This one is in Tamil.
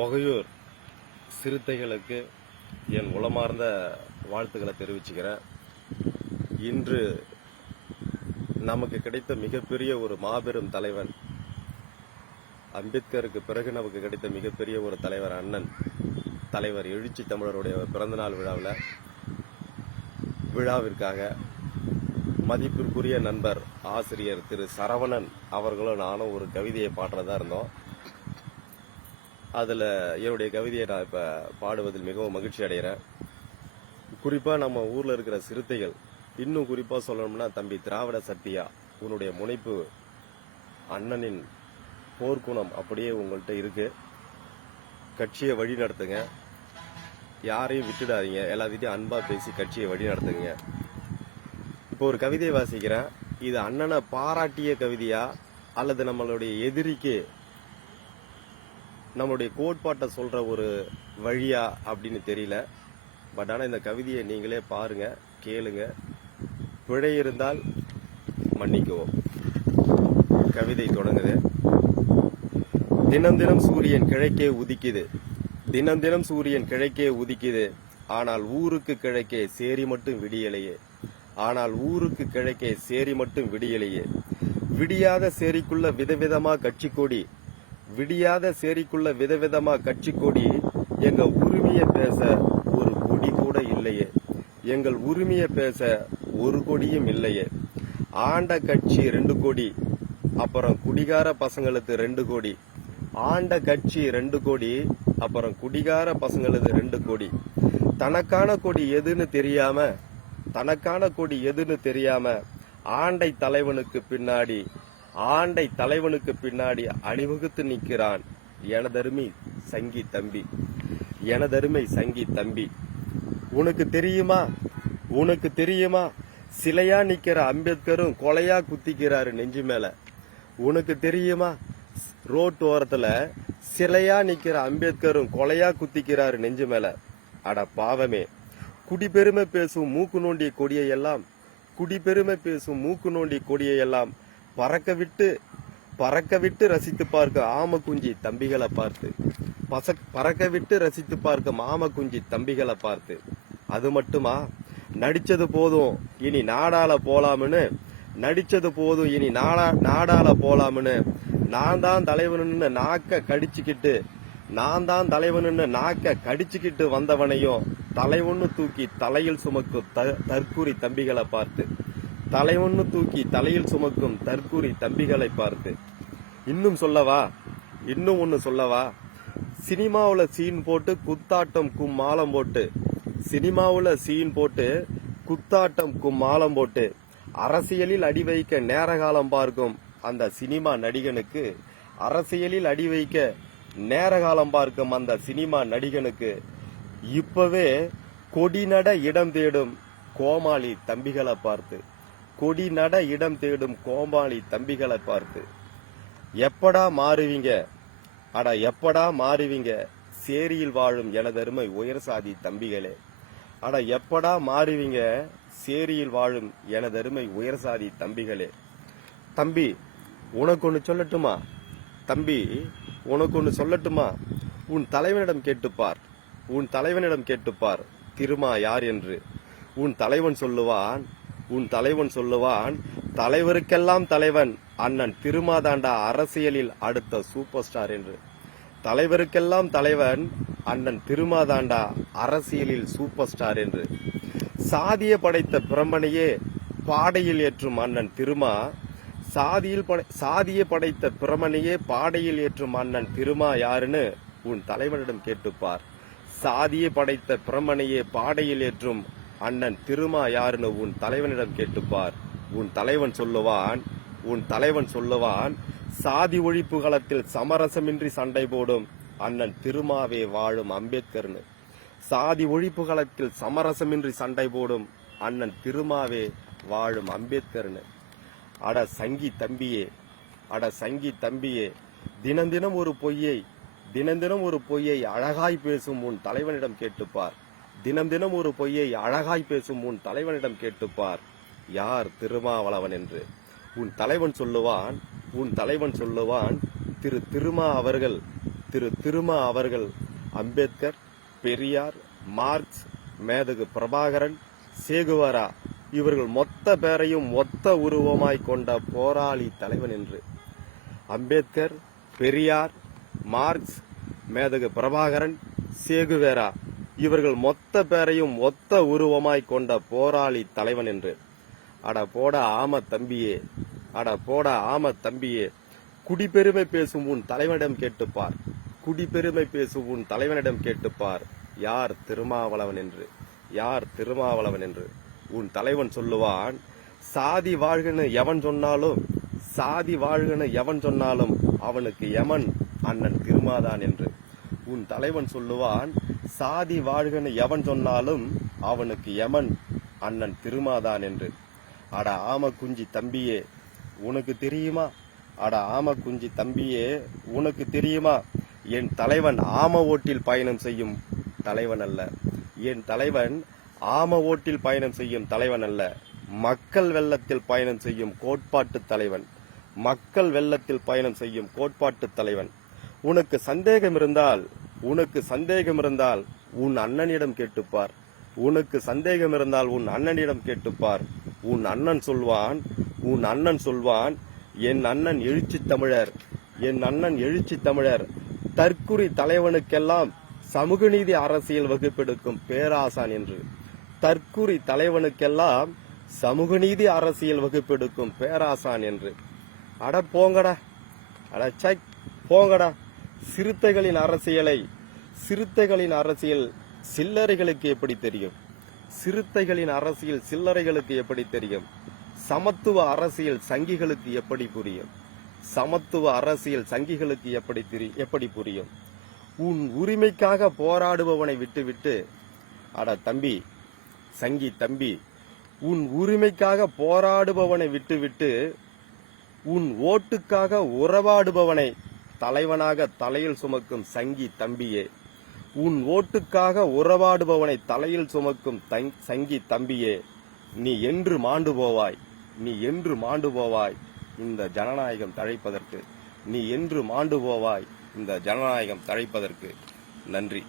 ஒகையூர் சிறுத்தைகளுக்கு என் உளமார்ந்த வாழ்த்துக்களை தெரிவிச்சுக்கிறேன். இன்று நமக்கு கிடைத்த மிகப்பெரிய ஒரு மாபெரும் தலைவன், அம்பேத்கருக்கு பிறகு நமக்கு கிடைத்த மிகப்பெரிய ஒரு தலைவர் அண்ணன் தலைவர் எழுச்சி தமிழருடைய பிறந்தநாள் விழாவிற்காக மதிப்பிற்குரிய நண்பர் ஆசிரியர் திரு சரவணன் அவர்களும் நானும் ஒரு கவிதையை பாடுறதா இருந்தோம். அதில் என்னுடைய கவிதையை நான் இப்போ பாடுவதில் மிகவும் மகிழ்ச்சி அடைகிறேன். குறிப்பாக நம்ம ஊரில் இருக்கிற சிறுத்தைகள், இன்னும் குறிப்பாக சொல்லணும்னா தம்பி திராவிட சக்தியா, உன்னுடைய முனைப்பு, அண்ணனின் போர்க்குணம் அப்படியே உங்கள்கிட்ட இருக்கு. கட்சியை வழி நடத்துங்க, யாரையும் விட்டுடாதீங்க, எல்லாத்தையும் அன்பாக பேசி கட்சியை வழி நடத்துங்க. இப்போ ஒரு கவிதையை வாசிக்கிறேன். இது அண்ணனை பாராட்டிய கவிதையா அல்லது நம்மளுடைய எதிரிக்கு நம்மளுடைய கோட்பாட்டை சொல்ற ஒரு வழியா அப்படின்னு தெரியல. பட் ஆனால் இந்த கவிதையை நீங்களே பாருங்க, கேளுங்க. பிழை இருந்தால் மன்னிக்குவோம். கவிதை தொடங்குது. தினம் தினம் சூரியன் கிழக்கே உதிக்குது, தினம் தினம் சூரியன் கிழக்கே உதிக்குது, ஆனால் ஊருக்கு கிழக்கே சேரி மட்டும் விடியலையே, ஆனால் ஊருக்கு கிழக்கே சேரி மட்டும் விடியலையே. விடியாத சேரிக்குள்ள விதவிதமா கட்சி கொடி, விடியாத சேரிக்குள்ள விதவிதமா கட்சி கொடி, எங்க உரிமைய பேச ஒரு கொடி கூட இல்லையே, எங்கள் உரிமைய பேச ஒரு கொடியும் இல்லையே. ஆண்ட கட்சி 2 கோடி, அப்புறம் குடிகார பசங்களுக்கு 2 கோடி, ஆண்ட கட்சி 2 கோடி, அப்புறம் குடிகார பசங்களுக்கு 2 கோடி. தனக்கான கொடி எதுன்னு தெரியாம, தனக்கான கொடி எதுன்னு தெரியாம ஆண்டை தலைவனுக்கு பின்னாடி, ஆண்டை தலைவனுக்கு பின்னாடி அணிவகுத்து நிற்கிறான் எனதருமை சங்கி தம்பி, எனதருமை சங்கி தம்பி. உனக்கு தெரியுமா, உனக்கு தெரியுமா, சிலையா நிக்கிற அம்பேத்கரும் கொலையா குத்திக்கிறாரு நெஞ்சு மேல. உனக்கு தெரியுமா, ரோட்டு ஓரத்துல சிலையா நிக்கிற அம்பேத்கரும் கொலையா குத்திக்கிறாரு நெஞ்சு மேல. அட பாவமே, குடிபெருமை பேசும் மூக்கு நோண்டிய கொடியை எல்லாம், குடிபெருமை பேசும் மூக்கு நோண்டிய கொடியை எல்லாம் பறக்க விட்டு ரசித்து பார்க்க ஆம குஞ்சி தம்பிகளை பார்த்து, பறக்க விட்டு ரசித்து பார்க்க ஆம குஞ்சி தம்பிகளை பார்த்து. அது மட்டுமா, நடிச்சது போதும் இனி நாடால போலாம்னு, நடிச்சது போதும் இனி நாடால போலாம்னு, நான் தான் தலைவனுன்னு நாக்க கடிச்சுக்கிட்டு, நான் தான் தலைவனுன்னு நாக்க கடிச்சுக்கிட்டு வந்தவனையும் தலைவொன்னு தூக்கி தலையில் சுமக்கும் தற்கூரி தம்பிகளை பார்த்து, தலைவொன்னு தூக்கி தலையில் சுமக்கும் தற்கூரி தம்பிகளை பார்த்து. இன்னும் சொல்லவா, இன்னும் ஒன்னு சொல்லவா, சினிமாவுல சீன் போட்டு குத்தாட்டம் மாலம் போட்டு, சினிமாவுல சீன் போட்டு குத்தாட்டம் மாலம் போட்டு அரசியலில் அடி வைக்க நேரகாலம் பார்க்கும் அந்த சினிமா நடிகனுக்கு, அரசியலில் அடி வைக்க நேரகாலம் பார்க்கும் அந்த சினிமா நடிகனுக்கு இப்பவே கொடிநட இடம் தேடும் கோமாளி தம்பிகளை பார்த்து, கொடிநட இடம் தேடும் கோமாளி தம்பிகளை பார்த்து. எப்படா மாறுவீங்க, அட எப்படா மாறுவீங்க சேரியில் வாழும் எனதருமை உயர் சாதி தம்பிகளே, அட எப்படா மாறுவீங்க சேரியில் வாழும் எனதருமை உயர் சாதி தம்பிகளே. தம்பி உனக்கு ஒன்று சொல்லட்டுமா, தம்பி உனக்கு ஒன்று சொல்லட்டுமா, உன் தலைவனிடம் கேட்டுப்பார், உன் தலைவனிடம் கேட்டுப்பார் திருமா யார் என்று. உன் தலைவன் சொல்லுவான், உன் தலைவன் சொல்லுவான், தலைவருக்கெல்லாம் தலைவன் அண்ணன் திருமாதாண்டா அரசியலில் அடுத்த சூப்பர் ஸ்டார் என்று. தலைவருக்கெல்லாம் தலைவன் அண்ணன் திருமாதாண்டா அரசியலில் சூப்பர் ஸ்டார் என்று. சாதிய படைத்த பிரமனையே பாடையில் ஏற்றும் அண்ணன் திருமா, சாதிய படைத்த பிரமனையே பாடையில் ஏற்றும் அண்ணன் திருமா யாருன்னு உன் தலைவனிடம் கேட்டுப்பார். சாதிய படைத்த பிரமனையே பாடையில் ஏற்றும் அண்ணன் திருமா யாருன்னு உன் தலைவனிடம் கேட்டுப்பார். உன் தலைவன் சொல்லுவான், உன் தலைவன் சொல்லுவான், சாதி ஒழிப்பு களத்தில் சமரசமின்றி சண்டை போடும் அண்ணன் திருமாவே வாழும் அம்பேத்கர்னு. சாதி ஒழிப்பு களத்தில் சமரசமின்றி சண்டை போடும் அண்ணன் திருமாவே வாழும் அம்பேத்கர்னு. அட சங்கி தம்பியே, அட சங்கி தம்பியே, தினம் தினம் ஒரு பொய்யை, தினம் தினம் ஒரு பொய்யை அழகாய் பேசும் உன் தலைவனிடம் கேட்டுப்பார். தினம் தினம் ஒரு பொய்யை அழகாய் பேசும் உன் தலைவனிடம் கேட்டுப்பார் யார் திருமாவளவன் என்று. உன் தலைவன் சொல்லுவான், உன் தலைவன் சொல்லுவான், திருமா அவர்கள் திருமா அவர்கள் அம்பேத்கர், பெரியார், மார்க்ஸ், மேதகு பிரபாகரன், சேகுவாரா இவர்கள் மொத்த பேரையும் மொத்த உருவமாய் கொண்ட போராளி தலைவன் என்று. அம்பேத்கர், பெரியார், மார்க்ஸ், மேதகு பிரபாகரன், சேகுவேரா இவர்கள் மொத்த பேரையும் மொத்த உருவமாய் கொண்ட போராளி தலைவன் என்று. அட போட ஆம தம்பியே, அட போட ஆம தம்பியே, குடிபெருமை பேசும் உன் தலைவனிடம் கேட்டுப்பார், குடிபெருமை பேசும் உன் தலைவனிடம் கேட்டுப்பார், யார் திருமாவளவன் என்று, யார் திருமாவளவன் என்று. உன் தலைவன் சொல்லுவான், சாதி வாழ்கன்னு எவன் சொன்னாலும், சாதி வாழ்கன்னு எவன் சொன்னாலும் அவனுக்கு யமன் அண்ணன் திருமாதான் என்று. உன் தலைவன் சொல்லுவான், சாதி வாழ்கன்னு எவன் சொன்னாலும் அவனுக்கு யமன் அண்ணன் திருமாதான் என்று. அட ஆம குஞ்சி தம்பியே உனக்கு தெரியுமா, அட ஆம குஞ்சி தம்பியே உனக்கு தெரியுமா, என் தலைவன் ஆம ஓட்டில் பயணம் செய்யும் தலைவன் அல்ல, என் தலைவன் ஆம ஓட்டில் பயணம் செய்யும் தலைவன் அல்ல, மக்கள் வெள்ளத்தில் பயணம் செய்யும் கோட்பாட்டு தலைவன், மக்கள் வெள்ளத்தில் பயணம் செய்யும் கோட்பாட்டு தலைவன். உனக்கு சந்தேகம் இருந்தால், உனக்கு சந்தேகம் இருந்தால் உன் அண்ணனிடம் கேட்டுப்பார், உனக்கு சந்தேகம் இருந்தால் உன் அண்ணனிடம் கேட்டுப்பார். உன் அண்ணன் சொல்வான், உன் அண்ணன் சொல்வான், என் அண்ணன் எழுச்சி தமிழர், என் அண்ணன் எழுச்சி தமிழர், தற்குறி தலைவனுக்கெல்லாம் சமூக நீதி அரசியல் வகுப்பெடுக்கும் பேராசான் என்று. தற்குறி தலைவனுக்கெல்லாம் சமூக நீதி அரசியல் வகுப்பெடுக்கும் பேராசான் என்று. அட போங்கடா, அட சை போங்கடா. சிறுத்தைகளின் அரசியலை, சிறுத்தைகளின் அரசியல் சில்லறைகளுக்கு எப்படி தெரியும், சிறுத்தைகளின் அரசியல் சில்லறைகளுக்கு எப்படி தெரியும், சமத்துவ அரசியல் சங்கிகளுக்கு எப்படி புரியும், சமத்துவ அரசியல் சங்கிகளுக்கு எப்படி புரியும். உன் உரிமைக்காக போராடுபவனை விட்டுவிட்டு, அட தம்பி சங்கி தம்பி, உன் உரிமைக்காக போராடுபவனை விட்டுவிட்டு உன் ஓட்டுக்காக உறவாடுபவனை தலைவனாக தலையில் சுமக்கும் சங்கி தம்பியே, உன் ஓட்டுக்காக உறவாடுபவனை தலையில் சுமக்கும் சங்கி தம்பியே, நீ என்று மாண்டு போவாய், நீ என்று மாண்டு போவாய் இந்த ஜனநாயகம் தழைப்பதற்கு, நீ என்று மாண்டு போவாய் இந்த ஜனநாயகம் தழைப்பதற்கு. நன்றி.